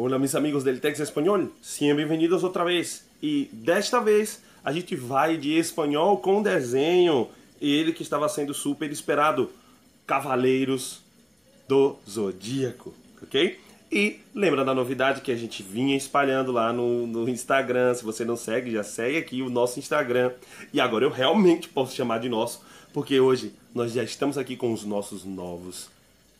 Hola mis amigos del Tex Espanhol, sejam bem-vindos outra vez. E desta vez a gente vai de espanhol com desenho. Ele que estava sendo super esperado, Cavaleiros do Zodíaco, ok? E lembra da novidade que a gente vinha espalhando lá no Instagram. Se você não segue, já segue aqui o nosso Instagram. E agora eu realmente posso chamar de nosso, porque hoje nós já estamos aqui com os nossos novos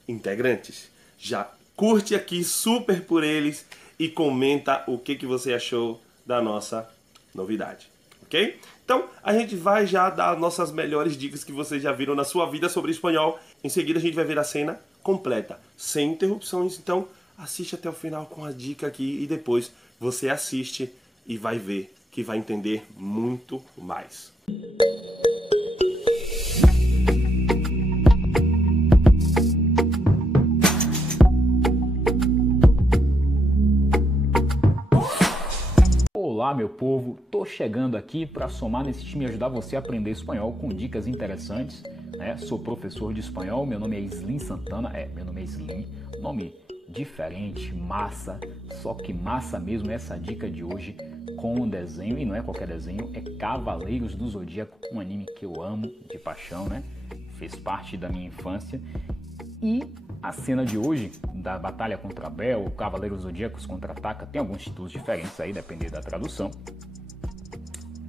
integrantes. Já curte aqui super por eles e comenta o que você achou da nossa novidade, ok? Então a gente vai já dar nossas melhores dicas que vocês já viram na sua vida sobre espanhol. Em seguida a gente vai ver a cena completa, sem interrupções. Então assiste até o final com a dica aqui e depois você assiste e vai ver que vai entender muito mais. Olá meu povo, tô chegando aqui para somar nesse time e ajudar você a aprender espanhol com dicas interessantes, né? Sou professor de espanhol, meu nome é Slim Santana, meu nome é Slim, nome diferente, massa, só que massa mesmo essa dica de hoje com um desenho, e não é qualquer desenho, é Cavaleiros do Zodíaco, um anime que eu amo de paixão, né? Fez parte da minha infância. E a cena de hoje, da batalha contra Bel, o Cavaleiros Zodíacos contra-ataca, tem alguns títulos diferentes aí, dependendo da tradução.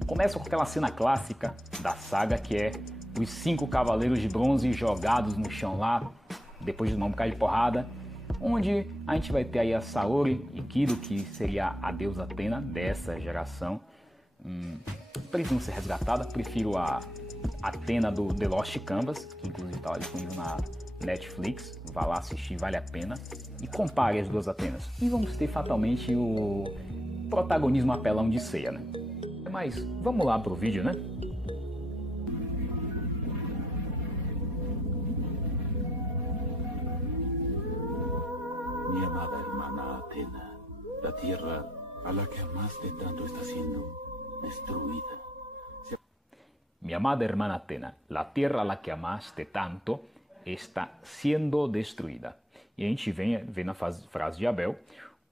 Começa com aquela cena clássica da saga, que é os 5 Cavaleiros de Bronze jogados no chão lá, depois de um bocado de porrada, onde a gente vai ter aí a Saori e Kido, que seria a deusa Atena dessa geração. Precisa ser resgatada, prefiro a Atena do The Lost Canvas, que inclusive está disponível na Netflix, vá lá assistir, vale a pena, e compare as duas Atenas. E vamos ter fatalmente o protagonismo apelão de Seiya, né? Mas vamos lá pro vídeo, né? Mi amada hermana Atena, la tierra a la que amaste tanto está siendo destruida. Mi amada hermana Atena, la tierra a la que amaste tanto está sendo destruída. E a gente vê na frase de Abel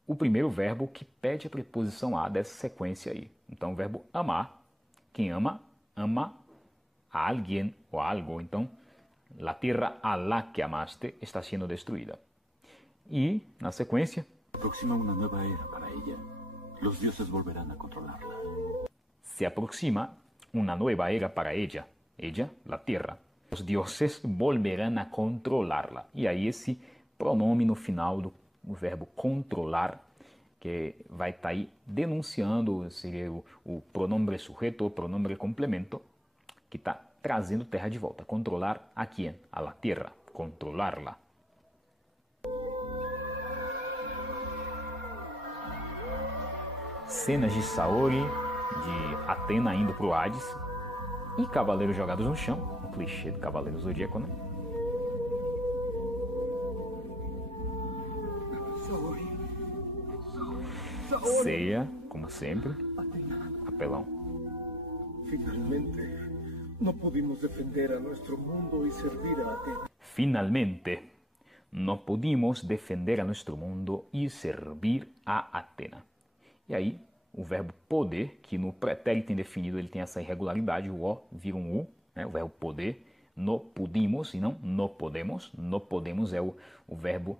o primeiro verbo que pede a preposição a dessa sequência aí. Então o verbo amar, quem ama, ama a alguém ou a algo. Então, la tierra a la que amaste está sendo destruída. E, na sequência, Aproxima una nueva era para ella. Los dioses volverán a controlarla. se aproxima una nueva era para ella, la tierra. Os dioses volverão a controlarla. E aí esse pronome no final do verbo controlar, que vai estar aí denunciando, seria o pronombre sujeto ou pronombre complemento, que está trazendo terra de volta. Controlar a quem? A la tierra. Controlarla. Cenas de Saori, de Atena indo para o Hades e cavaleiros jogados no chão. Clichê do Cavaleiro Zodíaco, né? Seiya, como sempre, apelão. Finalmente, no pudimos defender a nuestro mundo y servir a Atena. Finalmente, no pudimos defender a nuestro mundo e servir a Atena. E aí, o verbo poder, que no pretérito indefinido ele tem essa irregularidade, o O vira um U, né? O verbo poder, no pudimos e não no podemos. No podemos é o verbo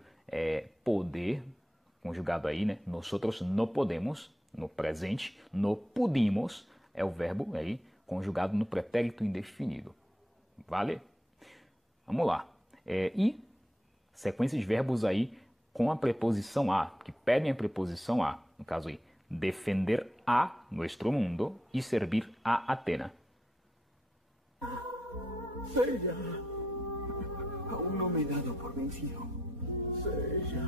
poder, conjugado aí, né? Nosotros no podemos, no presente. No pudimos é o verbo aí, conjugado no pretérito indefinido. Vale? Vamos lá. E sequência de verbos aí com a preposição a, que pedem a preposição a. No caso aí, defender a nuestro mundo e servir a Atena. Seiya, aún no me he dado por vencido. Seiya.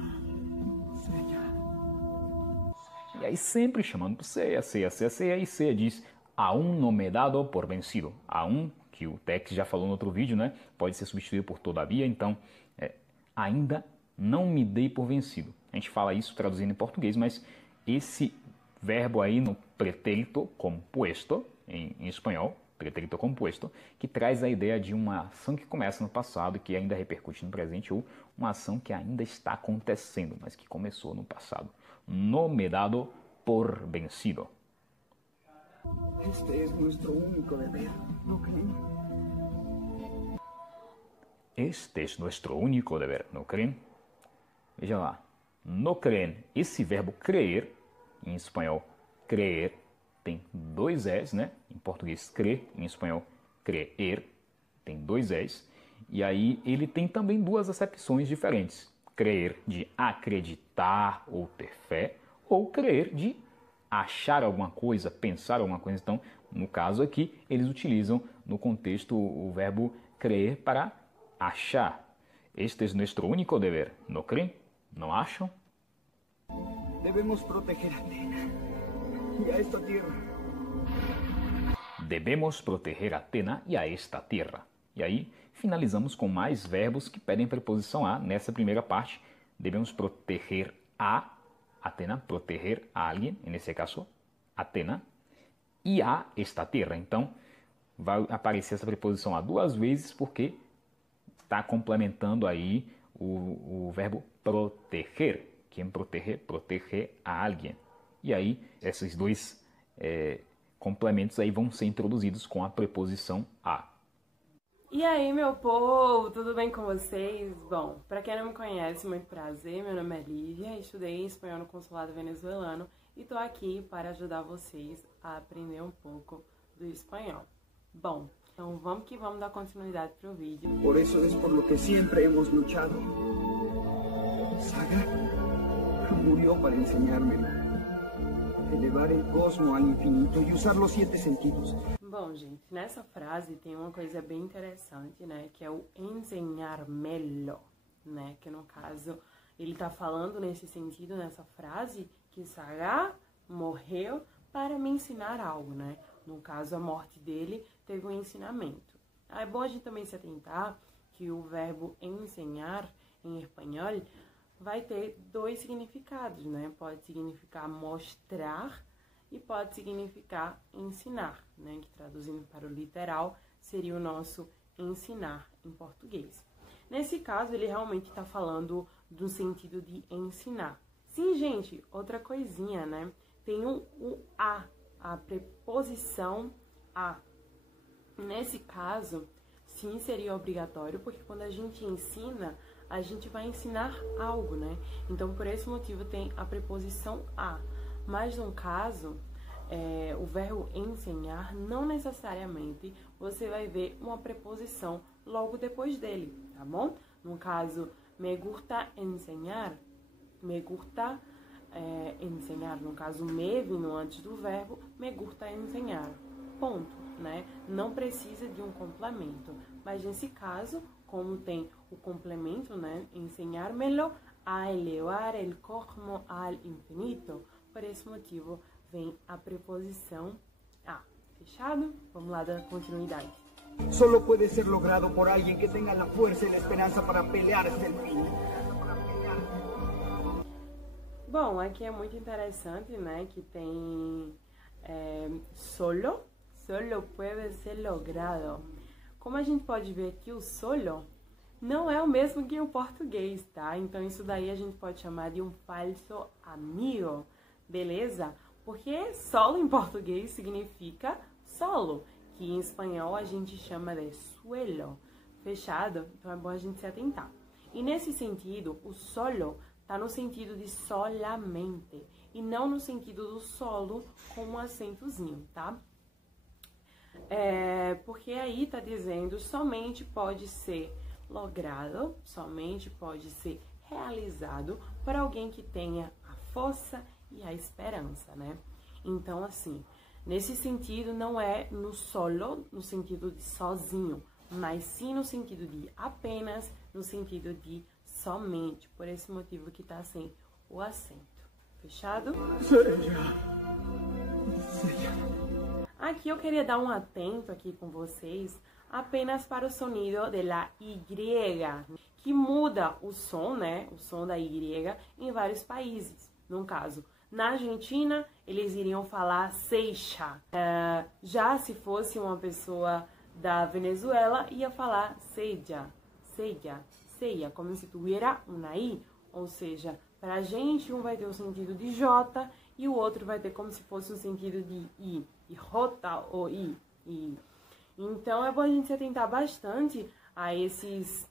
E aí sempre chamando por Seiya, e Seiya diz, aún no me he dado por vencido. Aún, que o Tex já falou no outro vídeo, né? Pode ser substituído por todavia, então, ainda não me dei por vencido. A gente fala isso traduzindo em português, mas esse verbo aí no pretérito compuesto, em espanhol, pretérito compuesto, que traz a ideia de uma ação que começa no passado e que ainda repercute no presente, ou uma ação que ainda está acontecendo, mas que começou no passado. No me dado por vencido. Este es nuestro único deber, ¿no creen? Este es nuestro único deber, ¿no creen? Veja lá, no creen, esse verbo crer, em espanhol, creer, tem dois es, né? Em português, crer, em espanhol, creer, tem dois es. E aí ele tem também duas acepções diferentes. Crer de acreditar ou ter fé, ou crer de achar alguma coisa, pensar alguma coisa. Então, no caso aqui, eles utilizam no contexto o verbo creer para achar. Este es nuestro único deber, ¿no creen? ¿No acham? Debemos proteger a Atena y a esta tierra. Devemos proteger Atena e a esta tierra. E aí, finalizamos com mais verbos que pedem preposição a. Nessa primeira parte, devemos proteger a Atena, proteger a alguém, nesse caso, Atena, e a esta tierra. Então, vai aparecer essa preposição a duas vezes porque está complementando aí o verbo proteger. Quem proteger, proteger a alguém. E aí, esses dois complementos aí vão ser introduzidos com a preposição a. E aí, meu povo, tudo bem com vocês? Bom, para quem não me conhece, muito prazer, meu nome é Lívia, estudei espanhol no consulado venezuelano e tô aqui para ajudar vocês a aprender um pouco do espanhol. Bom, então vamos que vamos dar continuidade pro vídeo. Por eso es por lo que siempre hemos luchado. Saga murió para enseñármelo. Elevar el cosmo al infinito y usar los 7 sentidos. Bom, gente, nessa frase tem uma coisa bem interessante, né, que é o enseñármelo, né, que no caso ele tá falando nesse sentido, nessa frase, que Saga morreu para me ensinar algo, né, no caso a morte dele teve um ensinamento. É bom a gente também se atentar que o verbo ensinar em espanhol vai ter dois significados, né, pode significar mostrar e pode significar ensinar, né? Que traduzindo para o literal seria o nosso ensinar em português. Nesse caso, ele realmente está falando do sentido de ensinar. Sim, gente, outra coisinha, né? Tem o a preposição a. Nesse caso, sim, seria obrigatório, porque quando a gente ensina, a gente vai ensinar algo, né? Então, por esse motivo, tem a preposição a. Mas no caso, o verbo ensinar, não necessariamente você vai ver uma preposição logo depois dele, tá bom? No caso, me gusta enseñar, me gusta enseñar, no caso, me vindo antes do verbo, me gusta enseñar, ponto, né? Não precisa de um complemento, mas nesse caso, como tem o complemento, né? Enseñármelo a elevar el cosmo al infinito. Por esse motivo, vem a preposição a. Fechado? Vamos lá dar continuidade. Solo puede ser logrado por alguien que tenga la fuerza y la esperanza para pelear hasta el fin. Bom, aqui é muito interessante, né? Que tem solo puede ser logrado. Como a gente pode ver aqui, o solo não é o mesmo que o português, tá? Então, isso daí a gente pode chamar de um falso amigo. Beleza? Porque solo em português significa solo, que em espanhol a gente chama de suelo. Fechado? Então é bom a gente se atentar. E nesse sentido, o solo tá no sentido de solamente e não no sentido do solo com um acentozinho, tá? Porque aí tá dizendo somente pode ser logrado, somente pode ser realizado por alguém que tenha a força e a esperança, né? Então, assim, nesse sentido, não é no solo, no sentido de sozinho, mas sim no sentido de apenas, no sentido de somente. Por esse motivo que tá sem o acento. Fechado? Aqui eu queria dar um atento aqui com vocês apenas para o sonido da Y, que muda o som, né? O som da Y em vários países. No caso, na Argentina, eles iriam falar seixa. Já se fosse uma pessoa da Venezuela, ia falar seja, seria como se tuviera una I, ou seja, pra gente um vai ter o sentido de J e o outro vai ter como se fosse o sentido de I, e J ou I. Então é bom a gente se atentar bastante a esses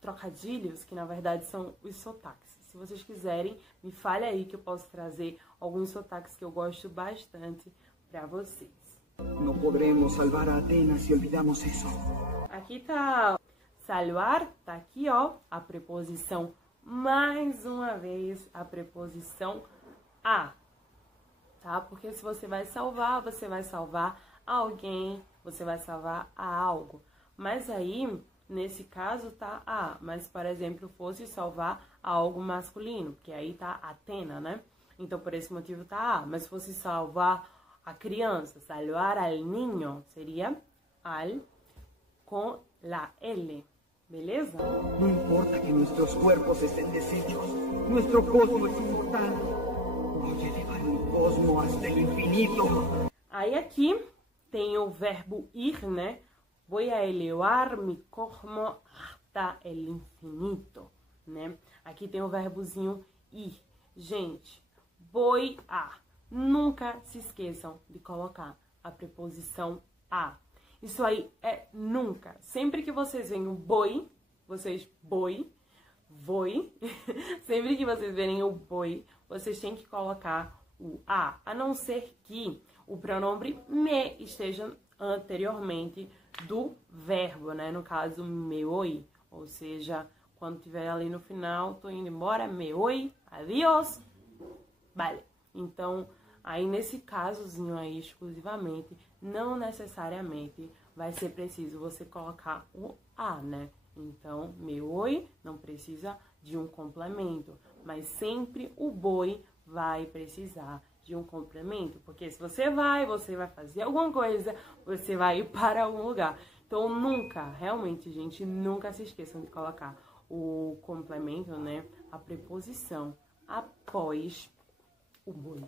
trocadilhos, que na verdade são os sotaques. Se vocês quiserem, me fale aí que eu posso trazer alguns sotaques que eu gosto bastante para vocês. No podremos salvar a Atenas se olvidamos eso. Aqui tá salvar, tá aqui ó, a preposição, mais uma vez, a preposição a, tá? Porque se você vai salvar alguém, você vai salvar a algo. Mas aí, nesse caso, tá a. Mas, por exemplo, fosse salvar a algo masculino, que aí tá Atena, né? Então, por esse motivo, tá a. Mas se fosse salvar a criança, salvar al niño, seria al com la L. Beleza? No importa que nuestros cuerpos estén deshechos, nuestro cosmo es inmortal. Voy a elevar el cosmo hasta el infinito. Aí aqui tem o verbo ir, né? Voy a elevar mi cosmo hasta el infinito, né? Aqui tem o verbozinho ir. Gente, voy a. Nunca se esqueçam de colocar a preposição a. Isso aí é nunca. Sempre que vocês veem o boi, vocês boi, voi. Sempre que vocês verem o boi, vocês têm que colocar o a não ser que o pronome me esteja anteriormente do verbo, né? No caso, me oi. Ou seja, quando tiver ali no final, tô indo embora, me oi, adiós, vale. Então, aí nesse casozinho aí, exclusivamente, não necessariamente vai ser preciso você colocar o a, né? Então, me oi não precisa de um complemento, mas sempre o boi vai precisar de um complemento, porque se você vai fazer alguma coisa, você vai ir para algum lugar. Então, nunca, realmente, gente, nunca se esqueçam de colocar o complemento, né? A preposição após o boi.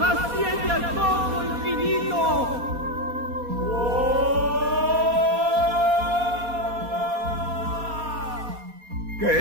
¡Asciende al cosmo infinito! ¿Qué?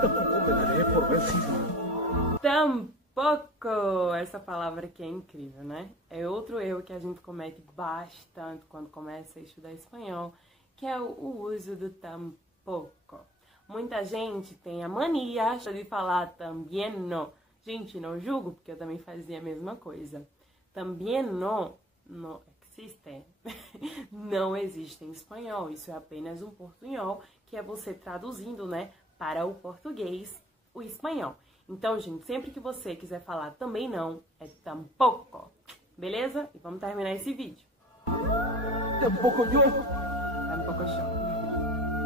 Tampoco me daré por vencido. Tampouco! Essa palavra aqui é incrível, né? É outro erro que a gente comete bastante quando começa a estudar espanhol, que é o uso do tampouco. Muita gente tem a mania de falar também não. Gente, não julgo, porque eu também fazia a mesma coisa. Também não existe. Não existe em espanhol. Isso é apenas um portunhol, que é você traduzindo, né, para o português, o espanhol. Então, gente, sempre que você quiser falar também não, é tampouco. Beleza? E vamos terminar esse vídeo. Tampoco yo. Tampouco show.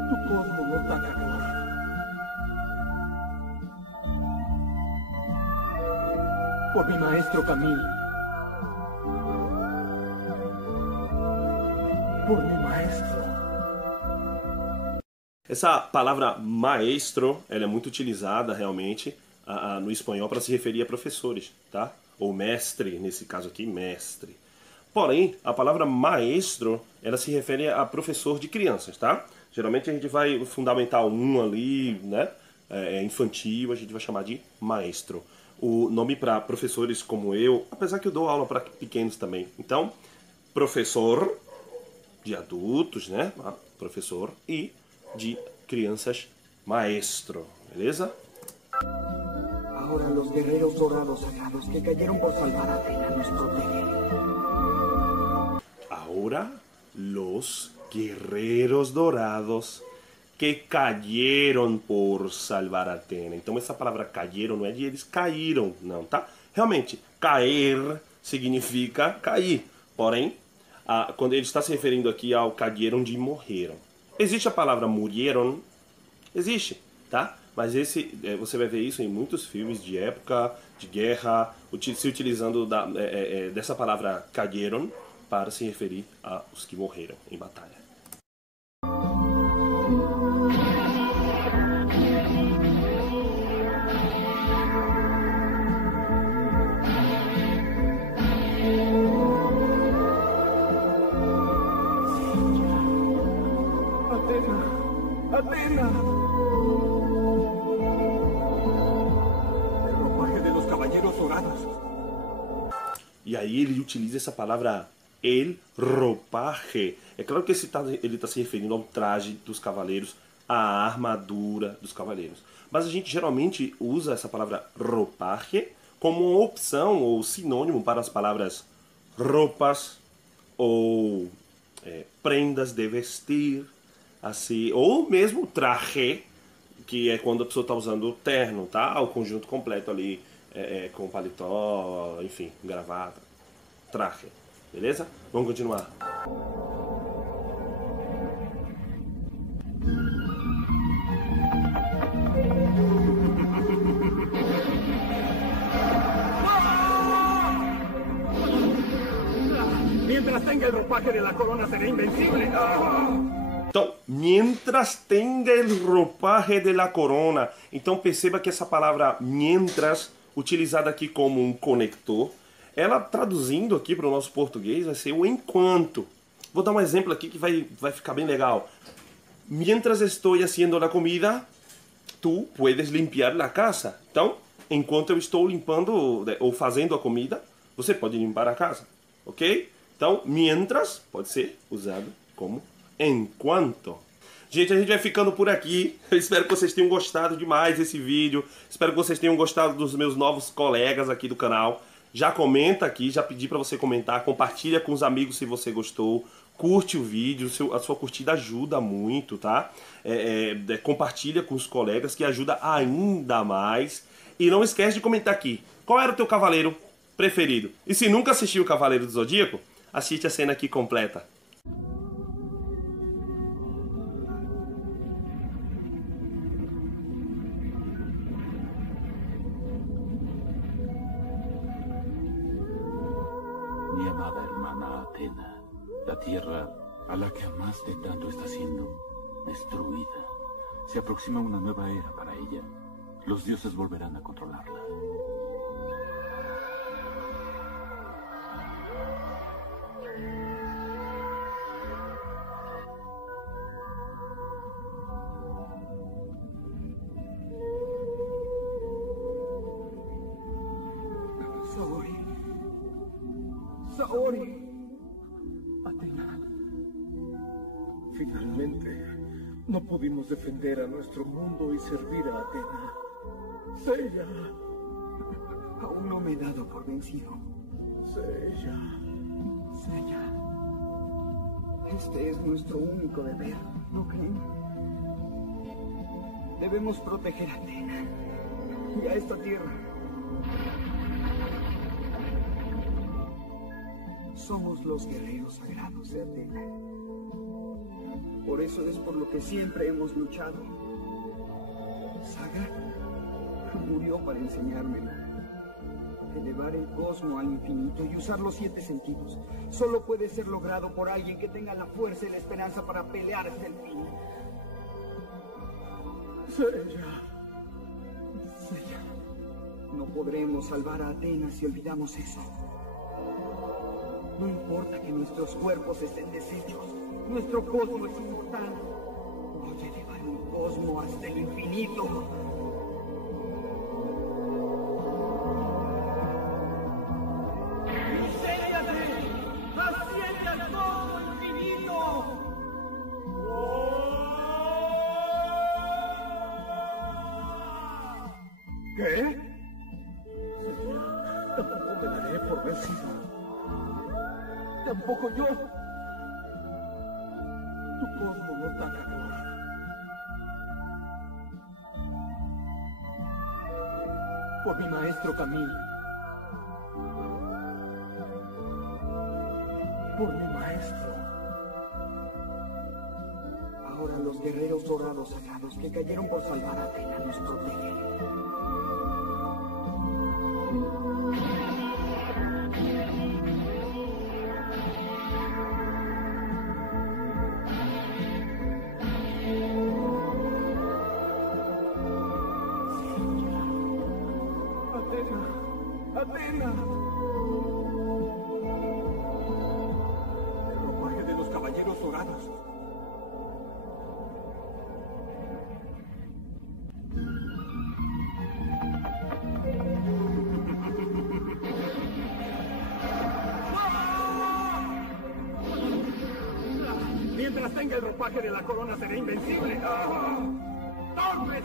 Tu cosmo no da calor. Por mi maestro Camilo. Por mi maestro. Essa palavra maestro, ela é muito utilizada realmente no espanhol para se referir a professores, tá? Ou mestre, nesse caso aqui, mestre. Porém, a palavra maestro, ela se refere a professor de crianças, tá? Geralmente a gente vai fundamental 1 ali, né? Infantil, a gente vai chamar de maestro. O nome para professores como eu, apesar que eu dou aula para pequenos também. Então, professor de adultos, né? Professor, e de crianças, maestro, beleza? Ahora los guerreros dorados sagrados que cayeron por salvar a Atenas nos protegen. Ahora los guerreros dorados que cayeron por salvar a Atena. Então essa palavra cayeron não é de eles caíram, não, tá? Realmente, cair significa cair. Porém, quando ele está se referindo aqui ao cayeron de morreram. Existe a palavra murieron? Existe, tá? Mas você vai ver isso em muitos filmes de época, de guerra, se utilizando dessa palavra cayeron para se referir aos que morreram em batalha. Atena. El ropaje de los caballeros dorados. E aí ele utiliza essa palavra el ropaje. É claro que ele está se referindo ao traje dos cavaleiros, à armadura dos cavaleiros. Mas a gente geralmente usa essa palavra ropaje como uma opção ou sinônimo para as palavras roupas ou prendas de vestir, assim, ou mesmo traje, que é quando a pessoa está usando o terno, tá? O conjunto completo ali, com paletó, enfim, gravata, traje. Beleza? Vamos continuar. Mientras tenga el ropaje de la corona seré invencible. Então, mientras tenga el ropaje de la corona. Então perceba que essa palavra mientras, utilizada aqui como um conector, ela traduzindo aqui para o nosso português vai ser o enquanto. Vou dar um exemplo aqui que vai ficar bem legal. Mientras estoy haciendo la comida, tú puedes limpiar la casa. Então, enquanto eu estou limpando ou fazendo a comida, você pode limpar a casa. Ok? Então, mientras pode ser usado como enquanto. Gente, a gente vai ficando por aqui. Eu espero que vocês tenham gostado demais desse vídeo. Espero que vocês tenham gostado dos meus novos colegas aqui do canal. Já comenta aqui, já pedi para você comentar. Compartilha com os amigos se você gostou. Curte o vídeo, a sua curtida ajuda muito, tá? Compartilha com os colegas que ajuda ainda mais. E não esquece de comentar aqui. Qual era o teu cavaleiro preferido? E se nunca assistiu o Cavaleiro do Zodíaco, assiste a cena aqui completa. Mi amada hermana Atena, la tierra a la que amaste tanto está siendo destruida. Se aproxima una nueva era para ella. Los dioses volverán a controlarla. Saori. Atena. Finalmente, no pudimos defender a nuestro mundo y servir a Atena. Seiya. Aún no me he dado por vencido. Seiya. Seiya. Este es nuestro único deber, ¿no creen? Debemos proteger a Atena y a esta tierra. Somos los guerreros sagrados de Atena. Por eso es por lo que siempre hemos luchado. Saga murió para enseñármelo. Elevar el cosmos al infinito y usar los 7 sentidos solo puede ser logrado por alguien que tenga la fuerza y la esperanza para pelear hasta el fin. Seiya. Seiya. No podremos salvar a Atena si olvidamos eso. No importa que nuestros cuerpos estén deshechos, nuestro cosmos es inmortal. Voy a elevar el cosmos hasta el infinito. ¡Inséñate! ¡Asciende al cosmos infinito! ¿Qué? Tampoco me daré por vencido. Tampoco yo. Tu cosmos no tan amor. Por mi maestro Camilo. Por mi maestro. Ahora los guerreros dorados sagrados que cayeron por salvar a Atena nos protegen. Atena. El ropaje de los caballeros dorados. Mientras tenga el ropaje de la corona seré invencible. ¡Torres!